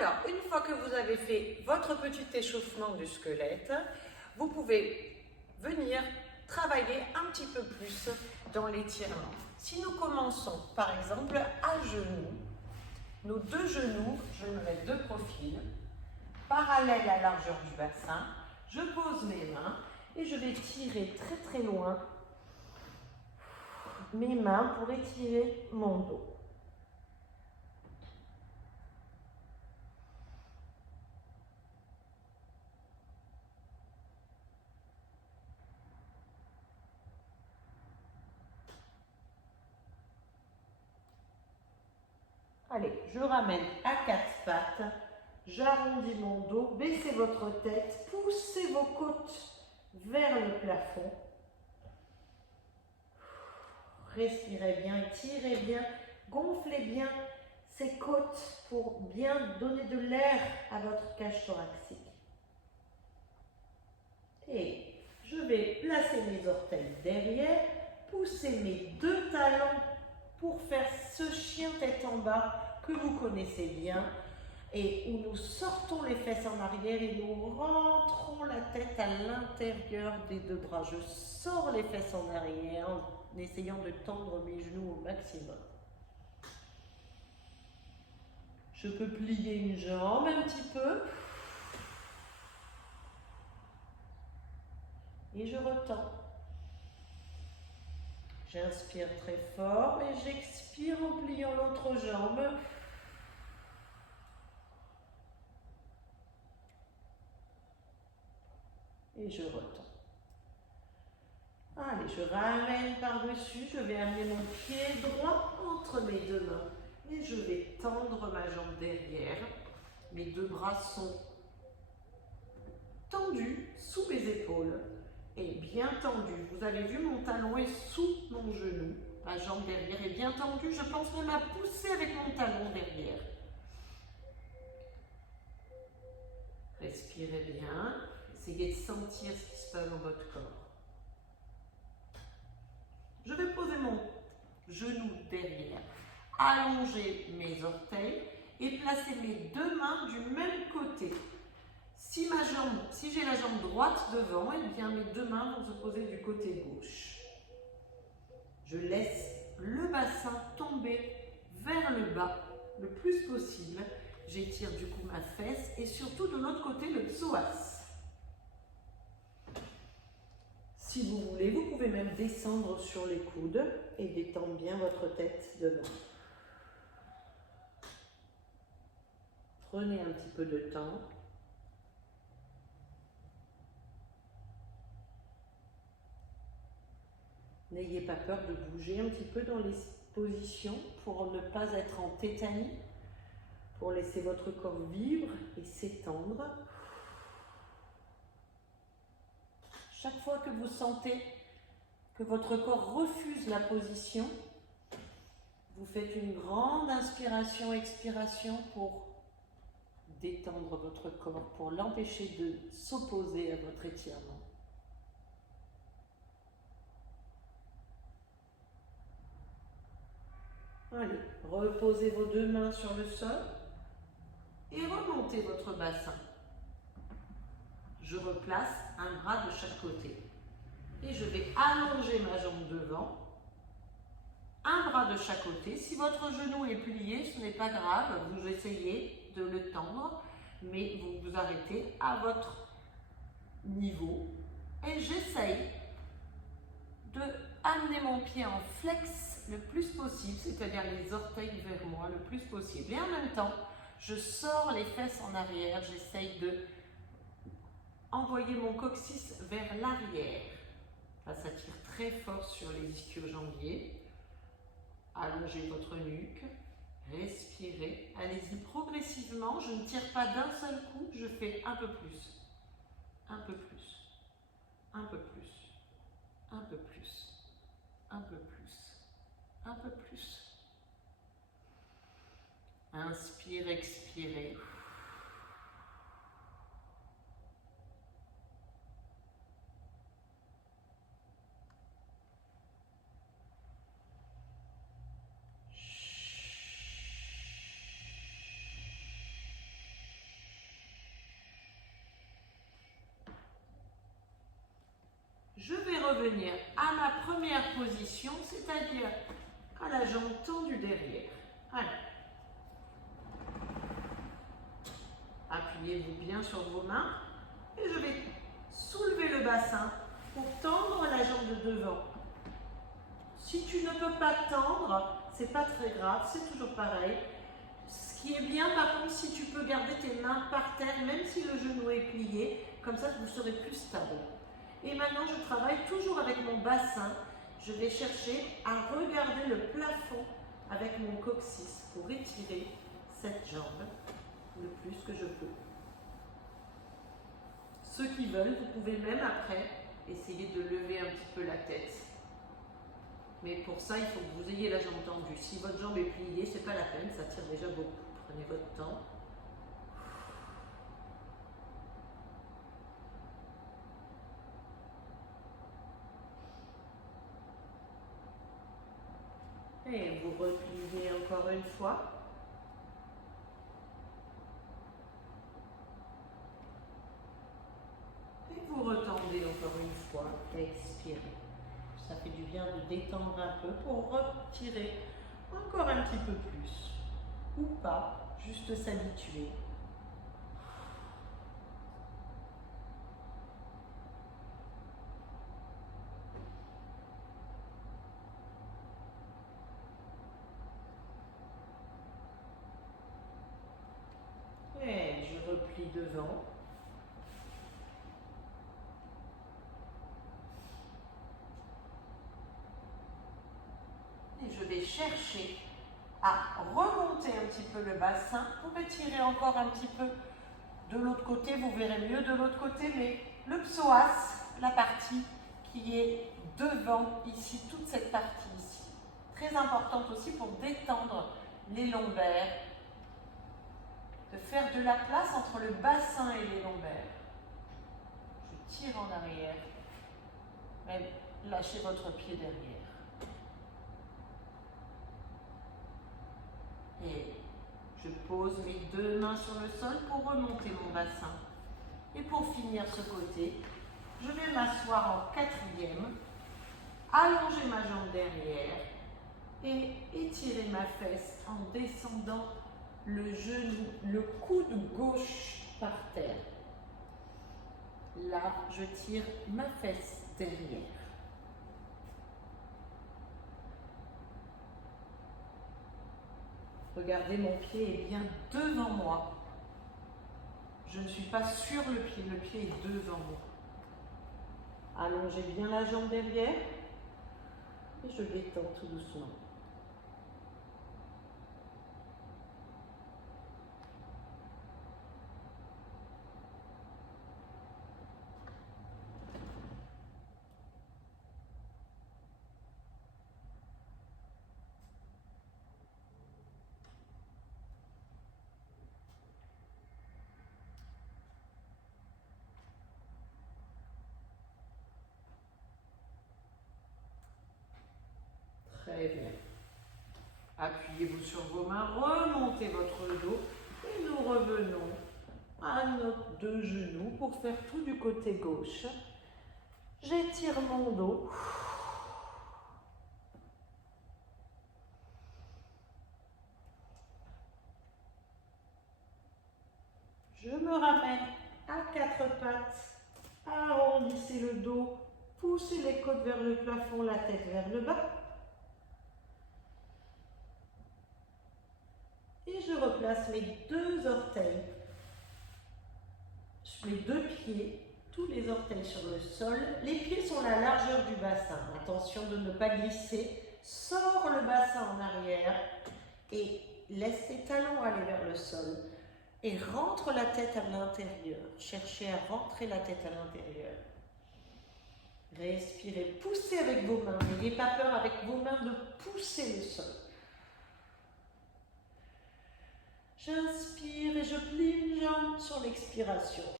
Alors, une fois que vous avez fait votre petit échauffement du squelette, vous pouvez venir travailler un petit peu plus dans l'étirement. Si nous commençons par exemple à genoux, nos deux genoux, je me mets de profil, parallèle à la largeur du bassin, je pose mes mains et je vais tirer très très loin mes mains pour étirer mon dos. Allez, je ramène à quatre pattes, j'arrondis mon dos, baissez votre tête, poussez vos côtes vers le plafond. Respirez bien, étirez bien, gonflez bien ces côtes pour bien donner de l'air à votre cage thoracique. Et je vais placer mes orteils derrière, pousser mes deux talons pour faire ce chien tête en bas que vous connaissez bien et où nous sortons les fesses en arrière et nous rentrons la tête à l'intérieur des deux bras. Je sors les fesses en arrière en essayant de tendre mes genoux au maximum. Je peux plier une jambe un petit peu et je retends. J'inspire très fort et j'expire en pliant l'autre jambe. Et je retends. Allez, je ramène par-dessus, je vais amener mon pied droit entre mes deux mains et je vais tendre ma jambe derrière. Mes deux bras sont tendus sous mes épaules et bien tendus. Vous avez vu, mon talon est sous mon genou. Ma jambe derrière est bien tendue. Je pense même à pousser avec mon talon derrière. Respirez bien. Essayez de sentir ce qui se passe dans votre corps. Je vais poser mon genou derrière, allonger mes orteils et placer mes deux mains du même côté. Si j'ai la jambe droite devant, eh bien mes deux mains vont se poser du côté gauche. Je laisse le bassin tomber vers le bas le plus possible. J'étire du coup ma fesse et surtout de l'autre côté le psoas. Si vous voulez, vous pouvez même descendre sur les coudes et détendre bien votre tête devant. Prenez un petit peu de temps. N'ayez pas peur de bouger un petit peu dans les positions pour ne pas être en tétanie, pour laisser votre corps vivre et s'étendre. Chaque fois que vous sentez que votre corps refuse la position, vous faites une grande inspiration-expiration pour détendre votre corps, pour l'empêcher de s'opposer à votre étirement. Allez, reposez vos deux mains sur le sol et remontez votre bassin. Je replace un bras de chaque côté et je vais allonger ma jambe devant, un bras de chaque côté. Si votre genou est plié, ce n'est pas grave, vous essayez de le tendre, mais vous vous arrêtez à votre niveau et j'essaye de amener mon pied en flex le plus possible, c'est-à-dire les orteils vers moi le plus possible. Et en même temps, je sors les fesses en arrière, j'essaye de envoyer mon coccyx vers l'arrière. Ça s'attire très fort sur les ischio-jambiers. Allongez votre nuque, respirez, allez-y progressivement. Je ne tire pas d'un seul coup, je fais un peu plus, un peu plus, un peu plus, un peu plus, un peu plus, un peu plus. Inspire, expirez. revenir à ma première position, c'est-à-dire à la jambe tendue derrière. Allez. Appuyez-vous bien sur vos mains et je vais soulever le bassin pour tendre la jambe de devant. Si tu ne peux pas tendre, c'est pas très grave, c'est toujours pareil. Ce qui est bien, par contre, si tu peux garder tes mains par terre, même si le genou est plié, comme ça vous serez plus stable. Et maintenant, je travaille toujours avec mon bassin. Je vais chercher à regarder le plafond avec mon coccyx pour étirer cette jambe le plus que je peux. Ceux qui veulent, vous pouvez même après essayer de lever un petit peu la tête. Mais pour ça, il faut que vous ayez la jambe tendue. Si votre jambe est pliée, c'est pas la peine, ça tire déjà beaucoup. Prenez votre temps. Et vous repliez encore une fois. Et vous retendez encore une fois. Expirez. Ça fait du bien de détendre un peu pour retirer encore un petit peu plus. Ou pas, juste s'habituer. Et je replie devant. Et je vais chercher à remonter un petit peu le bassin pour étirer encore un petit peu de l'autre côté. Vous verrez mieux de l'autre côté, mais le psoas, la partie qui est devant ici, toute cette partie ici. Très importante aussi pour détendre les lombaires, de faire de la place entre le bassin et les lombaires. Je tire en arrière, mais lâchez votre pied derrière. Et je pose mes deux mains sur le sol pour remonter mon bassin. Et pour finir ce côté, je vais m'asseoir en quatrième, allonger ma jambe derrière et étirer ma fesse en descendant le genou, le coude gauche par terre. Là, je tire ma fesse derrière. Regardez, mon pied est bien devant moi. Je ne suis pas sur le pied est devant moi. Allongez bien la jambe derrière et je détends tout doucement. Très bien. Appuyez-vous sur vos mains, remontez votre dos et nous revenons à nos deux genoux pour faire tout du côté gauche. J'étire mon dos. Je me ramène à quatre pattes, arrondissez le dos, poussez les côtes vers le plafond, la tête vers le bas. Et je replace mes deux orteils, mes deux pieds, tous les orteils sur le sol. Les pieds sont la largeur du bassin. Attention de ne pas glisser. Sors le bassin en arrière et laisse tes talons aller vers le sol. Et rentre la tête à l'intérieur. Cherchez à rentrer la tête à l'intérieur. Respirez, poussez avec vos mains. N'ayez pas peur avec vos mains de pousser le sol. J'inspire et je plie une jambe sur l'expiration.